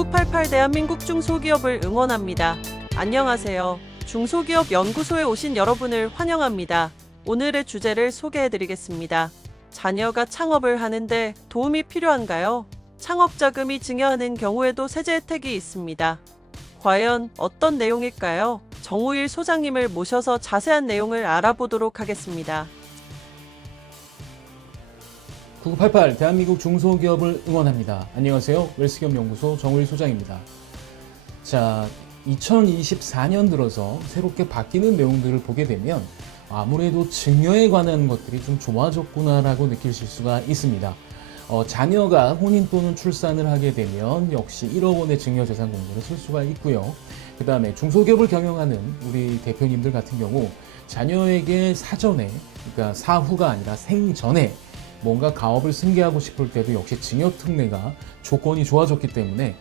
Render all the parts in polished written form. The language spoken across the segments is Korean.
9988 대한민국 중소기업을 응원합니다. 안녕하세요. 중소기업 연구소에 오신 여러분을 환영합니다. 오늘의 주제를 소개해드리겠습니다. 자녀가 창업을 하는데 도움이 필요한가요? 창업 자금이 증여하는 경우에도 세제 혜택이 있습니다. 과연 어떤 내용일까요? 정우일 소장님을 모셔서 자세한 내용을 알아보도록 하겠습니다. 9988 대한민국 중소기업을 응원합니다. 안녕하세요. 웰스기업 연구소 정우일 소장입니다. 자, 2024년 들어서 새롭게 바뀌는 내용들을 보게 되면 아무래도 증여에 관한 것들이 좀 좋아졌구나라고 느끼실 수가 있습니다. 자녀가 혼인 또는 출산을 하게 되면 역시 1억 원의 증여재산 공제를 쓸 수가 있고요. 그 다음에 중소기업을 경영하는 우리 대표님들 같은 경우 자녀에게 사전에, 그러니까 사후가 아니라 생전에 뭔가 가업을 승계하고 싶을 때도 역시 증여특례가 조건이 좋아졌기 때문에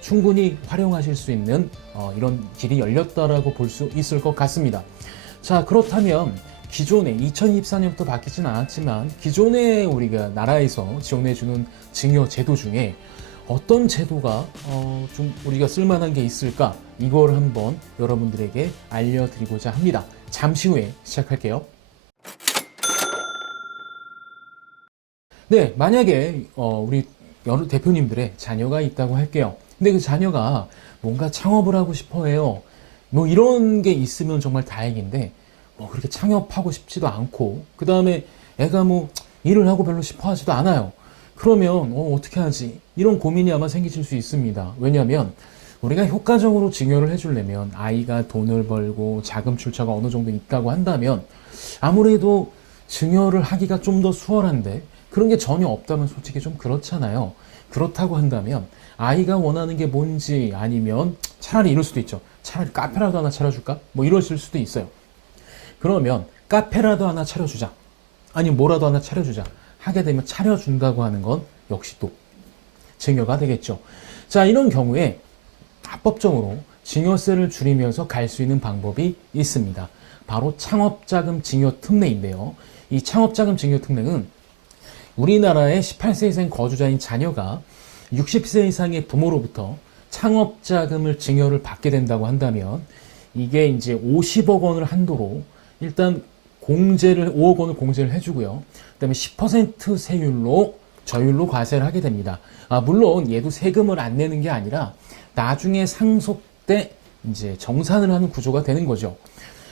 충분히 활용하실 수 있는 이런 길이 열렸다라고 볼 수 있을 것 같습니다. 자, 그렇다면 기존에 2024년부터 바뀌진 않았지만 기존에 우리가 나라에서 지원해주는 증여 제도 중에 어떤 제도가 좀 우리가 쓸만한 게 있을까, 이걸 한번 여러분들에게 알려드리고자 합니다. 잠시 후에 시작할게요. 네, 만약에 우리 여러 대표님들의 자녀가 있다고 할게요. 근데 그 자녀가 뭔가 창업을 하고 싶어 해요. 뭐 이런 게 있으면 정말 다행인데 그렇게 창업하고 싶지도 않고, 그 다음에 애가 뭐 일을 하고 별로 싶어 하지도 않아요. 그러면 어떻게 하지? 이런 고민이 아마 생기실 수 있습니다. 왜냐하면 우리가 효과적으로 증여를 해주려면 아이가 돈을 벌고 자금 출처가 어느 정도 있다고 한다면 아무래도 증여를 하기가 좀 더 수월한데 그런 게 전혀 없다면 솔직히 좀 그렇잖아요. 그렇다고 한다면 아이가 원하는 게 뭔지, 아니면 차라리 이럴 수도 있죠. 차라리 카페라도 하나 차려줄까? 뭐 이러실 수도 있어요. 그러면 카페라도 하나 차려주자, 아니면 뭐라도 하나 차려주자 하게 되면 차려준다고 하는 건 역시 또 증여가 되겠죠. 자, 이런 경우에 합법적으로 증여세를 줄이면서 갈 수 있는 방법이 있습니다. 바로 창업자금 증여특례인데요. 이 창업자금 증여특례는 우리나라의 18세 이상 거주자인 자녀가 60세 이상의 부모로부터 창업자금을 증여를 받게 된다고 한다면 이게 이제 50억 원을 한도로 일단 5억 원을 공제를 해주고요. 그 다음에 10% 세율로 저율로 과세를 하게 됩니다. 물론 얘도 세금을 안 내는 게 아니라 나중에 상속 때 이제 정산을 하는 구조가 되는 거죠.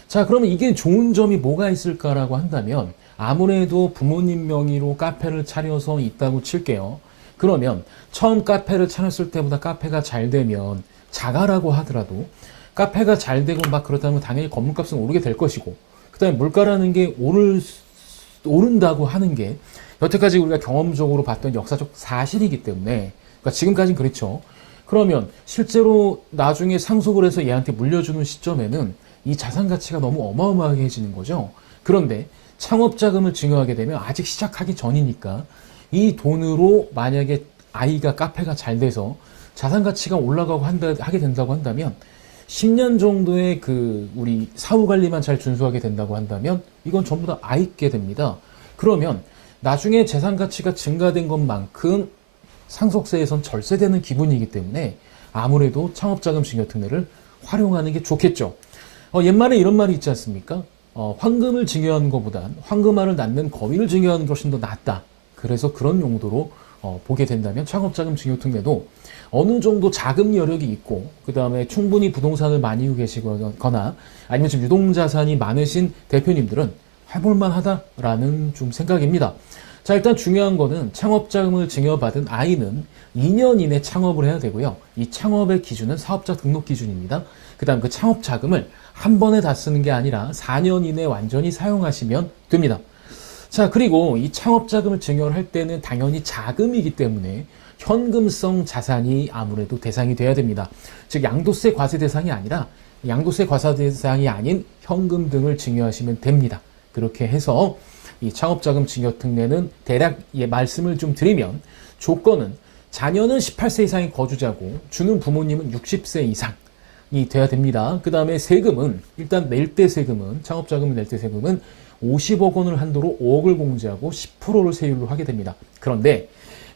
자, 그러면 이게 좋은 점이 뭐가 있을까라고 한다면 아무래도 부모님 명의로 카페를 차려서 있다고 칠게요. 그러면 처음 카페를 차렸을 때보다 카페가 잘 되면 자가라고 하더라도 카페가 잘 되고 막 그렇다면 당연히 건물값은 오르게 될 것이고, 그 다음에 물가라는 게 오른다고 하는 게 여태까지 우리가 경험적으로 봤던 역사적 사실이기 때문에, 그러니까 지금까지는 그렇죠. 그러면 실제로 나중에 상속을 해서 얘한테 물려주는 시점에는 이 자산 가치가 너무 어마어마해지는 거죠. 그런데 창업자금을 증여하게 되면 아직 시작하기 전이니까 이 돈으로 만약에 아이가 카페가 잘 돼서 자산 가치가 올라가고 하게 된다고 한다면 10년 정도의 우리 사후 관리만 잘 준수하게 된다고 한다면 이건 전부 다 아이게 됩니다. 그러면 나중에 재산 가치가 증가된 것만큼 상속세에선 절세되는 기분이기 때문에 아무래도 창업자금 증여특례를 활용하는 게 좋겠죠. 옛말에 이런 말이 있지 않습니까? 황금을 증여하는 것보단 황금알을 낳는 거위를 증여하는 것이 훨씬 더 낫다. 그래서 그런 용도로 보게 된다면 창업자금 증여특례도 어느 정도 자금 여력이 있고, 그 다음에 충분히 부동산을 많이 계시거나 아니면 좀 유동자산이 많으신 대표님들은 해볼만 하다라는 좀 생각입니다. 자, 일단 중요한 거는 창업자금을 증여받은 아이는 2년 이내 창업을 해야 되고요. 이 창업의 기준은 사업자 등록 기준입니다. 그 다음 그 창업자금을 한 번에 다 쓰는 게 아니라 4년 이내 완전히 사용하시면 됩니다. 자, 그리고 이 창업자금을 증여를 할 때는 당연히 자금이기 때문에 현금성 자산이 아무래도 대상이 돼야 됩니다. 즉 양도세 과세 대상이 아니라 양도세 과세 대상이 아닌 현금 등을 증여하시면 됩니다. 그렇게 해서 이 창업자금 증여특례는 대략 말씀을 좀 드리면 조건은 자녀는 18세 이상의 거주자고 주는 부모님은 60세 이상이 돼야 됩니다. 그 다음에 세금은 일단 낼 때 세금은 창업자금을 낼 때 세금은 50억 원을 한도로 5억을 공제하고 10%를 세율로 하게 됩니다. 그런데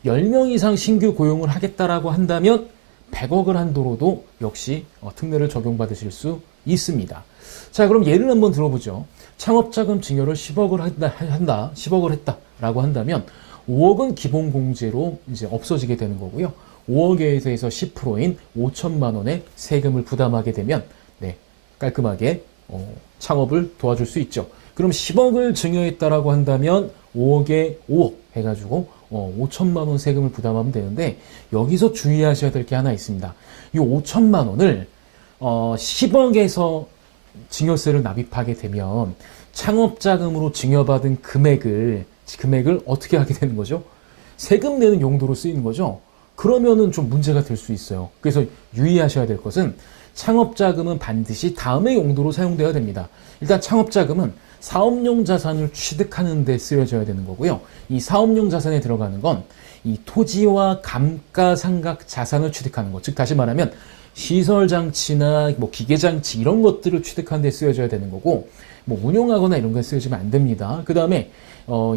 10명 이상 신규 고용을 하겠다라고 한다면 100억을 한도로도 역시 특례를 적용받으실 수 있습니다. 자, 그럼 예를 한번 들어보죠. 창업자금 증여를 10억을 했다라고 한다면 5억은 기본공제로 이제 없어지게 되는 거고요. 5억에 대해서 10%인 5천만 원의 세금을 부담하게 되면 네, 깔끔하게 창업을 도와줄 수 있죠. 그럼 10억을 증여했다라고 한다면 5억에 5억 해가지고 5천만 원 세금을 부담하면 되는데 여기서 주의하셔야 될 게 하나 있습니다. 이 5천만 원을 10억에서 증여세를 납입하게 되면 창업자금으로 증여받은 금액을 어떻게 하게 되는 거죠? 세금 내는 용도로 쓰이는 거죠. 그러면은 좀 문제가 될 수 있어요. 그래서 유의하셔야 될 것은 창업자금은 반드시 다음의 용도로 사용되어야 됩니다. 일단 창업자금은 사업용 자산을 취득하는 데 쓰여져야 되는 거고요. 이 사업용 자산에 들어가는 건 이 토지와 감가상각 자산을 취득하는 것. 즉 다시 말하면 시설장치나 뭐 기계장치 이런 것들을 취득하는 데 쓰여져야 되는 거고, 뭐 운용하거나 이런 거에 쓰여지면 안 됩니다. 그 다음에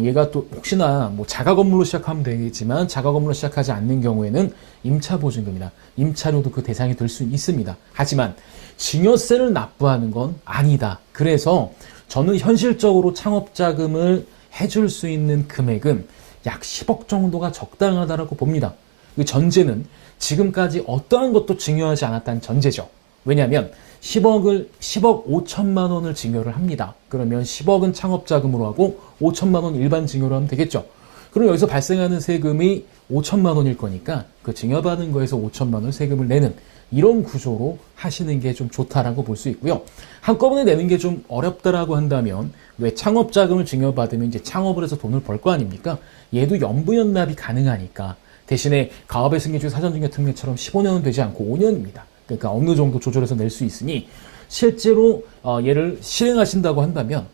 얘가 또 혹시나 뭐 자가 건물로 시작하면 되겠지만 자가 건물로 시작하지 않는 경우에는 임차보증금이나 임차료도 그 대상이 될 수 있습니다. 하지만 증여세를 납부하는 건 아니다. 그래서 저는 현실적으로 창업자금을 해줄 수 있는 금액은 약 10억 정도가 적당하다고 봅니다. 그 전제는 지금까지 어떠한 것도 증여하지 않았다는 전제죠. 왜냐하면 10억 5천만 원을 증여를 합니다. 그러면 10억은 창업자금으로 하고 5천만 원 일반 증여로 하면 되겠죠. 그럼 여기서 발생하는 세금이 5천만 원일 거니까 그 증여받은 거에서 5천만 원 세금을 내는 이런 구조로 하시는 게 좀 좋다라고 볼 수 있고요. 한꺼번에 내는 게 좀 어렵다라고 한다면 왜 창업자금을 증여받으면 이제 창업을 해서 돈을 벌 거 아닙니까? 얘도 연부연납이 가능하니까 대신에 가업의 승계주의 사전증여 특례처럼 15년은 되지 않고 5년입니다. 그러니까 어느 정도 조절해서 낼 수 있으니 실제로 얘를 실행하신다고 한다면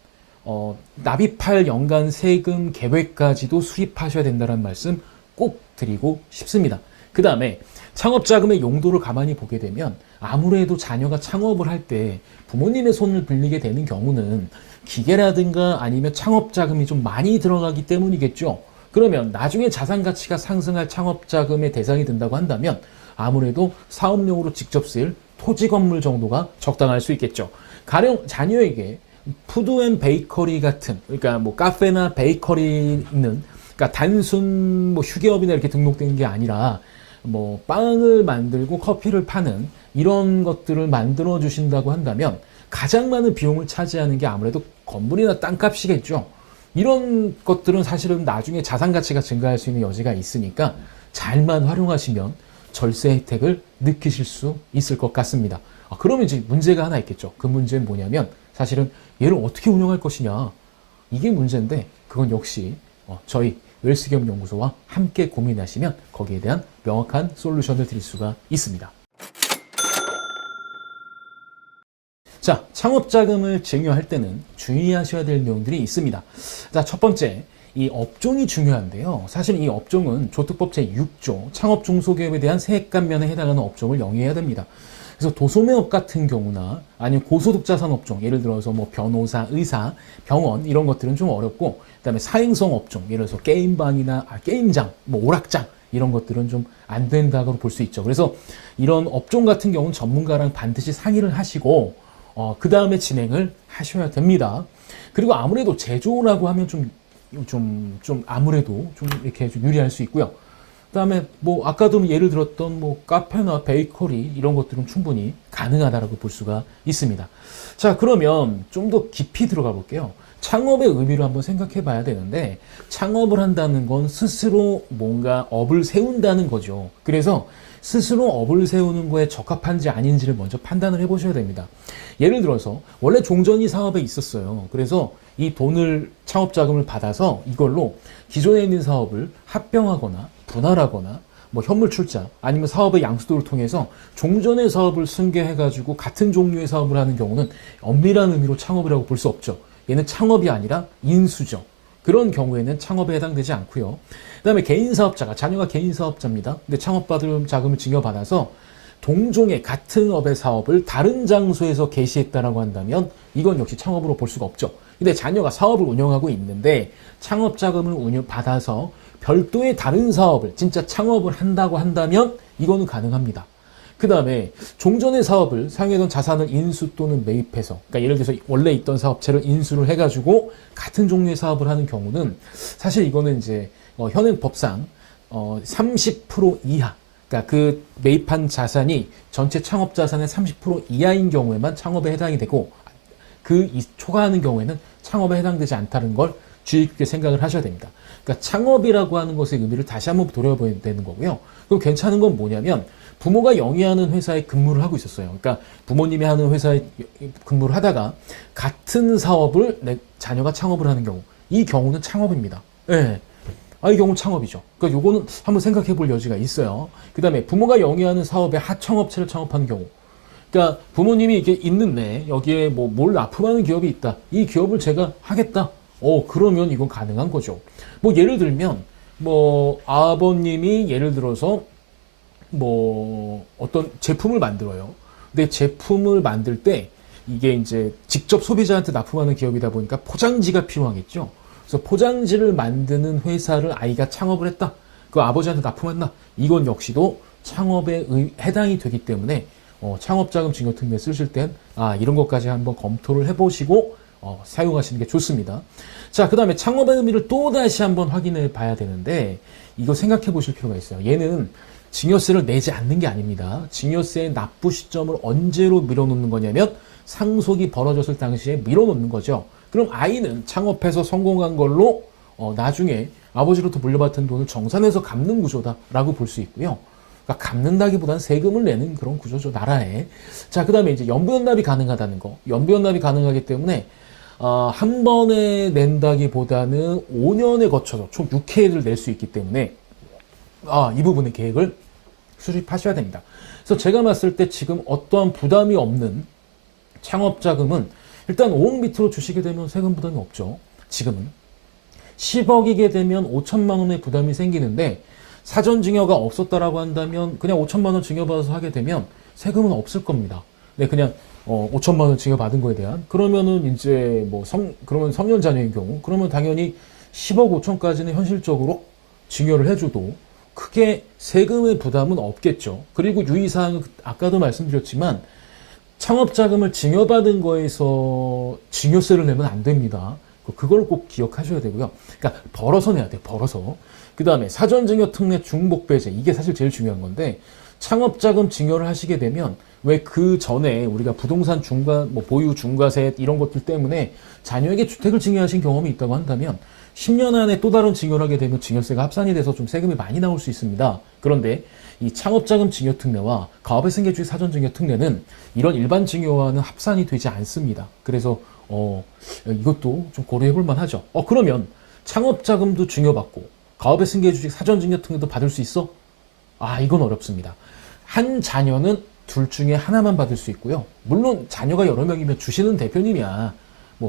납입할 연간 세금 계획까지도 수립하셔야 된다는 말씀 꼭 드리고 싶습니다. 그 다음에 창업자금의 용도를 가만히 보게 되면 아무래도 자녀가 창업을 할 때 부모님의 손을 빌리게 되는 경우는 기계라든가 아니면 창업자금이 좀 많이 들어가기 때문이겠죠. 그러면 나중에 자산가치가 상승할 창업자금의 대상이 된다고 한다면 아무래도 사업용으로 직접 쓰일 토지 건물 정도가 적당할 수 있겠죠. 가령 자녀에게 푸드앤베이커리 같은, 그러니까 뭐 카페나 베이커리 있는, 그러니까 단순 뭐 휴게업이나 이렇게 등록된 게 아니라 뭐 빵을 만들고 커피를 파는 이런 것들을 만들어 주신다고 한다면 가장 많은 비용을 차지하는 게 아무래도 건물이나 땅값이겠죠. 이런 것들은 사실은 나중에 자산 가치가 증가할 수 있는 여지가 있으니까 잘만 활용하시면 절세 혜택을 느끼실 수 있을 것 같습니다. 그러면 이제 문제가 하나 있겠죠. 그 문제는 뭐냐면 사실은 얘를 어떻게 운영할 것이냐, 이게 문제인데 그건 역시 저희 웰스기업연구소와 함께 고민하시면 거기에 대한 명확한 솔루션을 드릴 수가 있습니다. 자, 창업자금을 증여할 때는 주의하셔야 될 내용들이 있습니다. 자, 첫 번째, 이 업종이 중요한데요. 사실 이 업종은 조특법 제6조 창업 중소기업에 대한 세액 감면에 해당하는 업종을 영위해야 됩니다. 그래서 도소매업 같은 경우나 아니면 고소득자산 업종, 예를 들어서 뭐 변호사, 의사, 병원 이런 것들은 좀 어렵고, 그다음에 사행성 업종, 예를 들어서 게임방이나 게임장, 뭐 오락장 이런 것들은 좀 안 된다고 볼 수 있죠. 그래서 이런 업종 같은 경우는 전문가랑 반드시 상의를 하시고 그 다음에 진행을 하셔야 됩니다. 그리고 아무래도 제조라고 하면 좀 아무래도 좀 이렇게 좀 유리할 수 있고요. 그 다음에 뭐 아까도 예를 들었던 뭐 카페나 베이커리 이런 것들은 충분히 가능하다라고 볼 수가 있습니다. 자, 그러면 좀 더 깊이 들어가 볼게요. 창업의 의미를 한번 생각해 봐야 되는데, 창업을 한다는 건 스스로 뭔가 업을 세운다는 거죠. 그래서 스스로 업을 세우는 거에 적합한지 아닌지를 먼저 판단을 해 보셔야 됩니다. 예를 들어서 원래 종전이 사업에 있었어요. 그래서 이 돈을 창업자금을 받아서 이걸로 기존에 있는 사업을 합병하거나 분할하거나 뭐 현물 출자 아니면 사업의 양수도를 통해서 종전의 사업을 승계해가지고 같은 종류의 사업을 하는 경우는 엄밀한 의미로 창업이라고 볼 수 없죠. 얘는 창업이 아니라 인수죠. 그런 경우에는 창업에 해당되지 않고요. 그 다음에 개인 사업자가, 자녀가 개인 사업자입니다. 근데 창업받을 자금을 증여받아서 동종의 같은 업의 사업을 다른 장소에서 개시했다라고 한다면 이건 역시 창업으로 볼 수가 없죠. 근데 자녀가 사업을 운영하고 있는데 창업 자금을 받아서 별도의 다른 사업을 진짜 창업을 한다고 한다면 이거는 가능합니다. 그 다음에 종전의 사업을 사용하던 자산을 인수 또는 매입해서, 그러니까 예를 들어서 원래 있던 사업체를 인수를 해가지고 같은 종류의 사업을 하는 경우는 사실 이거는 이제 현행 법상 30% 이하, 그러니까 그 매입한 자산이 전체 창업 자산의 30% 이하인 경우에만 창업에 해당이 되고 초과하는 경우에는 창업에 해당되지 않다는 걸 주의 깊게 생각을 하셔야 됩니다. 그러니까 창업이라고 하는 것의 의미를 다시 한번 돌아봐야 되는 거고요. 그럼 괜찮은 건 뭐냐면 부모가 영위하는 회사에 근무를 하고 있었어요. 그러니까 부모님이 하는 회사에 근무를 하다가 같은 사업을 내 자녀가 창업을 하는 경우, 이 경우는 창업입니다. 예. 이 경우 창업이죠. 그러니까 요거는 한번 생각해 볼 여지가 있어요. 그 다음에 부모가 영위하는 사업에 하청업체를 창업하는 경우, 그러니까 부모님이 이게 있는데 여기에 뭘 납품하는 기업이 있다. 이 기업을 제가 하겠다. 그러면 이건 가능한 거죠. 예를 들면 아버님이 예를 들어서 어떤 제품을 만들어요. 근데 제품을 만들 때 이게 이제 직접 소비자한테 납품하는 기업이다 보니까 포장지가 필요하겠죠. 그래서 포장지를 만드는 회사를 아이가 창업을 했다. 그 아버지한테 납품했나? 이건 역시도 창업에 해당이 되기 때문에 창업자금 증여특례 쓰실 땐 이런 것까지 한번 검토를 해보시고 사용하시는 게 좋습니다. 자, 그 다음에 창업의 의미를 또 다시 한번 확인해 봐야 되는데 이거 생각해 보실 필요가 있어요. 얘는 증여세를 내지 않는 게 아닙니다. 증여세의 납부 시점을 언제로 밀어놓는 거냐면 상속이 벌어졌을 당시에 밀어놓는 거죠. 그럼 아이는 창업해서 성공한 걸로 나중에 아버지로부터 물려받은 돈을 정산해서 갚는 구조다라고 볼 수 있고요. 그러니까 갚는다기보다는 세금을 내는 그런 구조죠, 나라에. 자, 그 다음에 이제 연부연납이 가능하다는 거. 연부연납이 가능하기 때문에 한 번에 낸다기보다는 5년에 거쳐서 총 6회를 낼 수 있기 때문에 이 부분의 계획을 수립하셔야 됩니다. 그래서 제가 봤을 때 지금 어떠한 부담이 없는 창업자금은 일단 5억 밑으로 주시게 되면 세금 부담이 없죠. 지금은 10억이게 되면 5천만 원의 부담이 생기는데 사전 증여가 없었다라고 한다면 그냥 5천만 원 증여받아서 하게 되면 세금은 없을 겁니다. 네, 그냥 5천만 원 증여받은 거에 대한 그러면은 이제 그러면 성년 자녀인 경우 그러면 당연히 10억 5천까지는 현실적으로 증여를 해줘도 크게 세금의 부담은 없겠죠. 그리고 유의사항은 아까도 말씀드렸지만 창업자금을 증여받은 거에서 증여세를 내면 안 됩니다. 그걸 꼭 기억하셔야 되고요. 그러니까 벌어서 내야 돼요. 벌어서. 그 다음에 사전증여특례 중복배제, 이게 사실 제일 중요한 건데 창업자금 증여를 하시게 되면 왜 그 전에 우리가 부동산 보유 중과세 이런 것들 때문에 자녀에게 주택을 증여하신 경험이 있다고 한다면 10년 안에 또 다른 증여를 하게 되면 증여세가 합산이 돼서 좀 세금이 많이 나올 수 있습니다. 그런데 이 창업자금 증여특례와 가업외생계주의 사전증여특례는 이런 일반 증여와는 합산이 되지 않습니다. 그래서 이것도 좀 고려해 볼 만하죠. 그러면 창업자금도 증여받고 가업외생계주의 사전증여특례도 받을 수 있어? 이건 어렵습니다. 한 자녀는 둘 중에 하나만 받을 수 있고요. 물론 자녀가 여러 명이면 주시는 대표님이야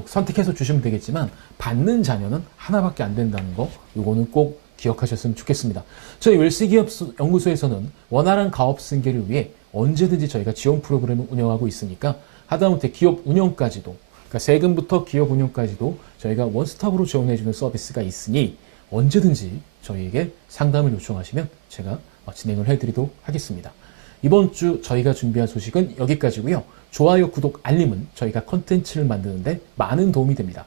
선택해서 주시면 되겠지만 받는 자녀는 하나밖에 안 된다는 거, 이거는 꼭 기억하셨으면 좋겠습니다. 저희 웰스기업연구소에서는 원활한 가업 승계를 위해 언제든지 저희가 지원 프로그램을 운영하고 있으니까 하다못해 기업 운영까지도, 그러니까 세금부터 기업 운영까지도 저희가 원스톱으로 지원해주는 서비스가 있으니 언제든지 저희에게 상담을 요청하시면 제가 진행을 해드리도록 하겠습니다. 이번 주 저희가 준비한 소식은 여기까지고요. 좋아요, 구독, 알림은 저희가 컨텐츠를 만드는데 많은 도움이 됩니다.